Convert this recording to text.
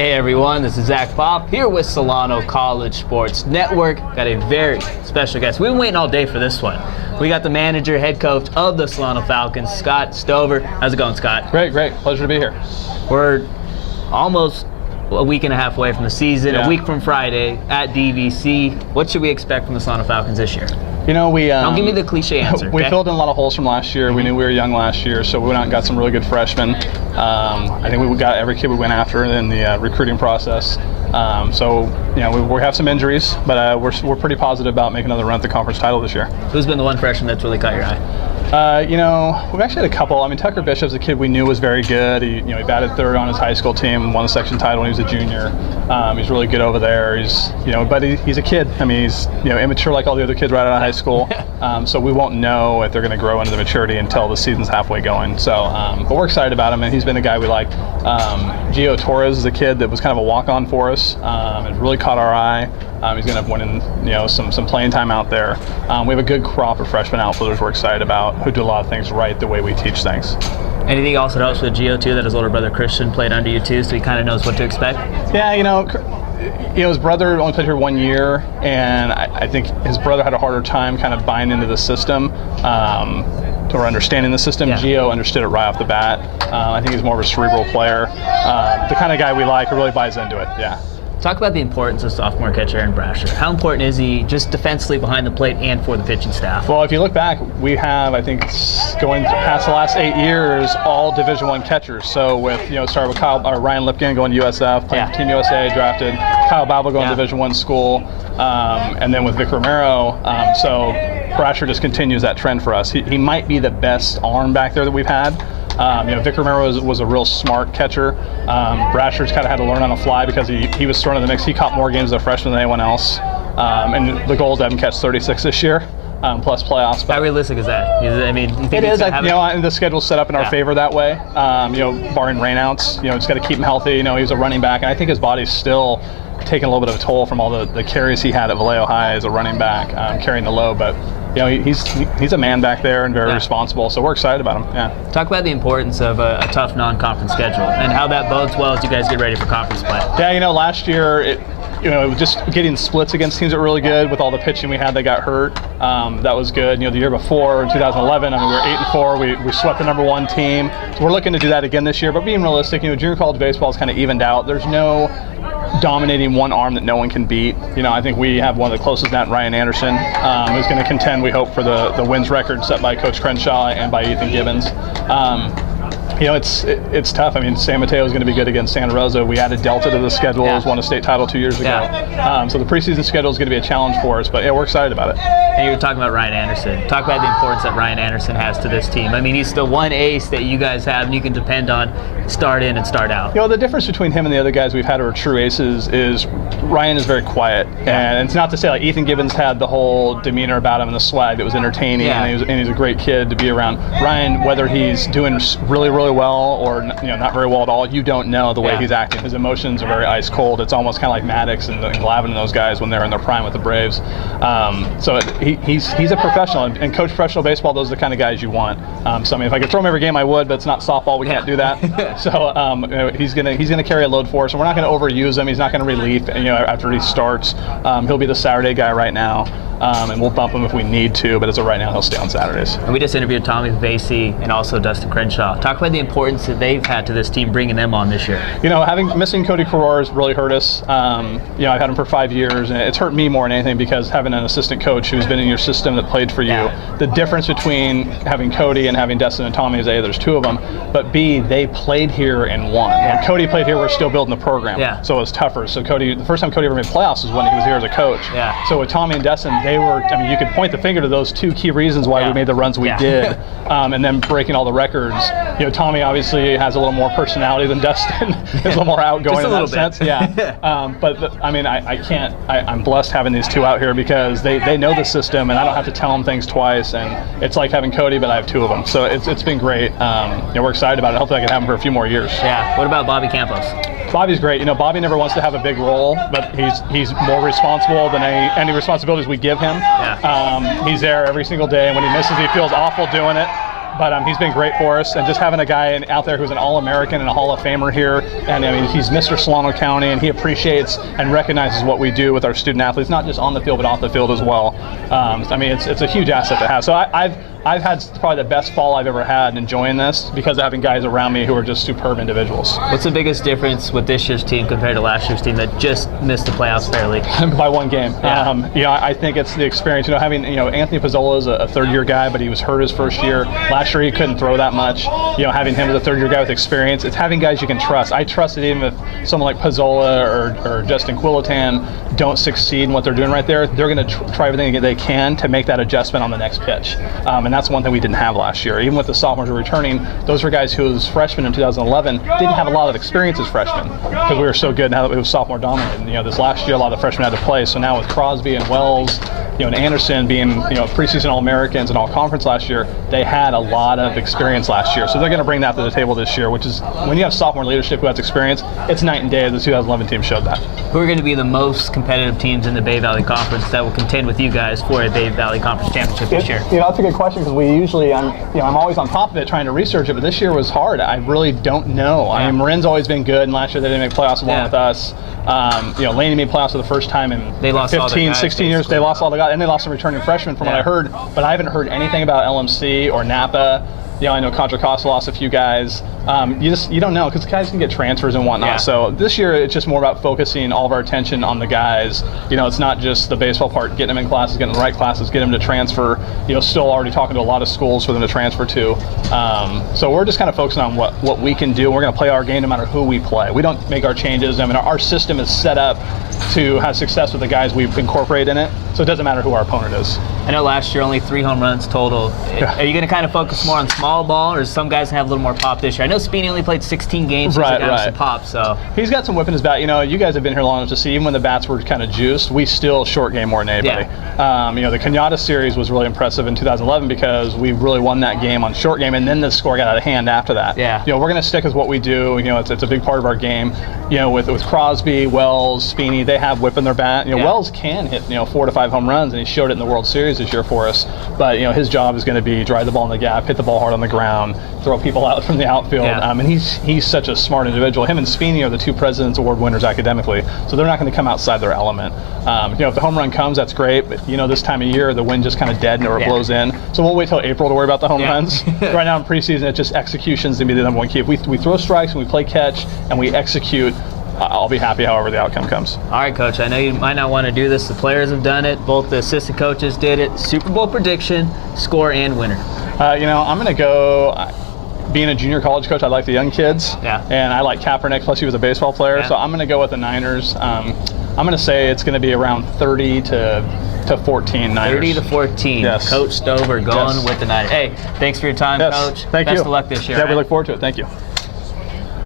Hey everyone, this is Zach Bob here with Solano College Sports Network. Got a very special guest. We've been waiting all day for this one. We got the manager, head coach of the Solano Falcons, Scott Stover. How's it going, Scott? Great. Pleasure to be here. We're almost a week and a half away from the season, a week from Friday at DVC. What should we expect from the Solano Falcons this year? You know, Don't give me the cliche answer. We okay? filled in a lot of holes from last year. We knew we were young last year, so we went out and got some really good freshmen. I think we got every kid we went after in the recruiting process. We have some injuries, but we're pretty positive about making another run at the conference title this year. Who's been the one freshman that's really caught your eye? We've actually had a couple. I mean, Tucker Bishop's a kid we knew was very good. He batted third on his high school team, won the section title when he was a junior. He's really good over there. But he's a kid. I mean, he's immature like all the other kids right out of high school. So we won't know if they're going to grow into the maturity until the season's halfway going. But we're excited about him, and he's been a guy we like. Gio Torres is a kid that was kind of a walk-on for us. It really caught our eye. He's going to have winning, some playing time out there. We have a good crop of freshman outfielders we're excited about who do a lot of things right the way we teach things. Anything else that helps with Gio too? That his older brother Christian played under you too, so he kind of knows what to expect. Yeah, his brother only played here 1 year, and I think his brother had a harder time kind of buying into the system. Or understanding the system. Yeah. Gio understood it right off the bat. I think he's more of a cerebral player. The kind of guy we like who really buys into it. Yeah. Talk about the importance of sophomore catcher Aaron Brasher. How important is he just defensively behind the plate and for the pitching staff? Well, if you look back, we have, I think, going past the last 8 years, all Division I catchers. So with, started with Ryan Lipkin going to USF, playing for Team USA, drafted Kyle Babel going to Division I school, and then with Vic Romero. So Brasher just continues that trend for us. He might be the best arm back there that we've had. Vic Romero was a real smart catcher. Brasher's kind of had to learn on the fly because he was thrown in the mix. He caught more games as a freshman than anyone else. And the goal is to have him catch 36 this year, plus playoffs. How realistic is that? You think it is. And the schedule's set up in our favor that way. Barring rainouts, just got to keep him healthy. He was a running back, and I think his body's still taking a little bit of a toll from all the carries he had at Vallejo High as a running back, carrying the load. But he's a man back there and very responsible, so we're excited about him. Yeah. Talk about the importance of a tough non-conference schedule and how that bodes well as you guys get ready for conference play. Yeah, last year just getting splits against teams that were really good with all the pitching we had that got hurt. That was good. The year before, in 2011, we were 8-4. We swept the number 1 team. So we're looking to do that again this year. But being realistic, junior college baseball is kind of evened out. There's no dominating one arm that no one can beat. I think we have one of the closest to that, Ryan Anderson, who's going to contend, we hope, for the wins record set by Coach Crenshaw and by Ethan Gibbons. It's tough. I mean, San Mateo is going to be good against Santa Rosa. We added Delta to the schedule. Won a state title 2 years ago. So the preseason schedule is going to be a challenge for us, but we're excited about it. And you were talking about Ryan Anderson. Talk about the importance that Ryan Anderson has to this team. I mean, he's the one ace that you guys have and you can depend on start in and start out. The difference between him and the other guys we've had who are true aces is Ryan is very quiet. And it's not to say like Ethan Gibbons had the whole demeanor about him and the swag that was entertaining, and he's a great kid to be around. Ryan, whether he's doing really, really well or not very well at all, you don't know the way he's acting. His emotions are very ice cold. It's almost kind of like Maddox and Glavine and those guys when they're in their prime with the Braves. So he's a professional, and coach professional baseball, those are the kind of guys you want. If I could throw him every game, I would, but it's not softball. We can't do that. So he's gonna carry a load for us, and we're not gonna overuse him. He's not gonna relief. After he starts, he'll be the Saturday guy right now. And we'll bump him if we need to, but as of right now, he'll stay on Saturdays. And we just interviewed Tommy Vasey and also Dustin Crenshaw. Talk about the importance that they've had to this team bringing them on this year. Missing Cody Carror has really hurt us. I've had him for 5 years, and it's hurt me more than anything because having an assistant coach who's been in your system that played for you, the difference between having Cody and having Dustin and Tommy is A, there's 2 of them, but B, they played here and won. When Cody played here, we're still building the program, so it was tougher. So Cody, the first time Cody ever made playoffs was when he was here as a coach. So with Tommy and Dustin, you could point the finger to those 2 key reasons why we made the runs we did, and then breaking all the records. Tommy obviously has a little more personality than Dustin. He's a little more outgoing in that sense. I'm blessed having these 2 out here because they know the system, and I don't have to tell them things twice. And it's like having Cody, but I have 2 of them. So it's been great. We're excited about it. Hopefully I can have him for a few more years. What about Bobby Campos? Bobby's great. Bobby never wants to have a big role, but he's more responsible than any responsibilities we give him. He's there every single day, and when he misses, he feels awful doing it. but he's been great for us. And just having a guy out there who's an All-American and a Hall of Famer here, and I mean, he's Mr. Solano County, and he appreciates and recognizes what we do with our student athletes, not just on the field, but off the field as well. I mean, it's a huge asset to have. So I've had probably the best fall I've ever had enjoying this because of having guys around me who are just superb individuals. What's the biggest difference with this year's team compared to last year's team that just missed the playoffs barely? By one game. Yeah. I think it's the experience. Having Anthony Pizzola is a third-year guy, but he was hurt his first year. Last year he couldn't throw that much. Having him as a third-year guy with experience, it's having guys you can trust. I trust that even if someone like Pizzola or Justin Quillitan don't succeed in what they're doing right there, they're going to try everything they can to make that adjustment on the next pitch. And that's one thing we didn't have last year. Even with the sophomores who were returning, those were guys who was freshmen in 2011 didn't have a lot of experience as freshmen because we were so good now that it was sophomore dominated. This last year a lot of the freshmen had to play. So now with Crosby and Wells, and Anderson being preseason All-Americans and All-Conference last year, they had a lot of experience last year. So they're going to bring that to the table this year, which is when you have sophomore leadership who has experience, it's night and day. The 2011 team showed that. Who are going to be the most competitive teams in the Bay Valley Conference that will contend with you guys for a Bay Valley Conference championship this year? That's a good question because we usually, I'm always on top of it trying to research it, but this year was hard. I really don't know. Yeah. I mean, Marin's always been good, and last year they didn't make playoffs along with us. Laney made playoffs for the first time in 15, 16 years. They lost all the guys, and they lost some returning freshmen from what I heard, but I haven't heard anything about LMC or Napa. I know Contra Costa lost a few guys. You don't know because guys can get transfers and whatnot. Yeah. So this year it's just more about focusing all of our attention on the guys. It's not just the baseball part, getting them in classes, getting the right classes, getting them to transfer. Still already talking to a lot of schools for them to transfer to. So we're just kind of focusing on what we can do. We're going to play our game no matter who we play. We don't make our changes. I mean, our system is set up to have success with the guys we've incorporated in it. So it doesn't matter who our opponent is. I know last year only 3 home runs total. Yeah. Are you going to kind of focus more on small ball, or some guys have a little more pop this year? I know Speedy only played 16 games, so he's got some pop. So he's got some whip in his bat. You guys have been here long enough to see even when the bats were kind of juiced, we still short game more than anybody. Yeah. The Cañada series was really impressive in 2011 because we really won that game on short game, and then the score got out of hand after that. Yeah. We're going to stick with what we do. It's a big part of our game. With Crosby, Wells, Speeny, they have whip in their bat. Wells can hit 4 to 5 home runs, and he showed it in the World Series this year for us. But his job is going to be drive the ball in the gap, hit the ball hard on the ground, throw people out from the outfield. Yeah. And he's such a smart individual. Him and Speeny are the 2 President's Award winners academically, so they're not going to come outside their element. If the home run comes, that's great. But this time of year, the wind just kind of dead or it blows in. So we'll wait till April to worry about the home runs. Right now in preseason, it's just execution's going to be the number one key. If we throw strikes and we play catch and we execute, I'll be happy however the outcome comes. All right, Coach, I know you might not want to do this. The players have done it. Both the assistant coaches did it. Super Bowl prediction, score, and winner. I'm going to go, being a junior college coach, I like the young kids. Yeah. And I like Kaepernick, plus he was a baseball player. Yeah. So I'm going to go with the Niners. I'm going to say it's going to be around 30 to 14 Niners. 30 to 14. Yes. Coach Stover going with the Niners. Hey, thanks for your time, Coach. Thank you. Best of luck this year. Yeah, we look forward to it. Thank you.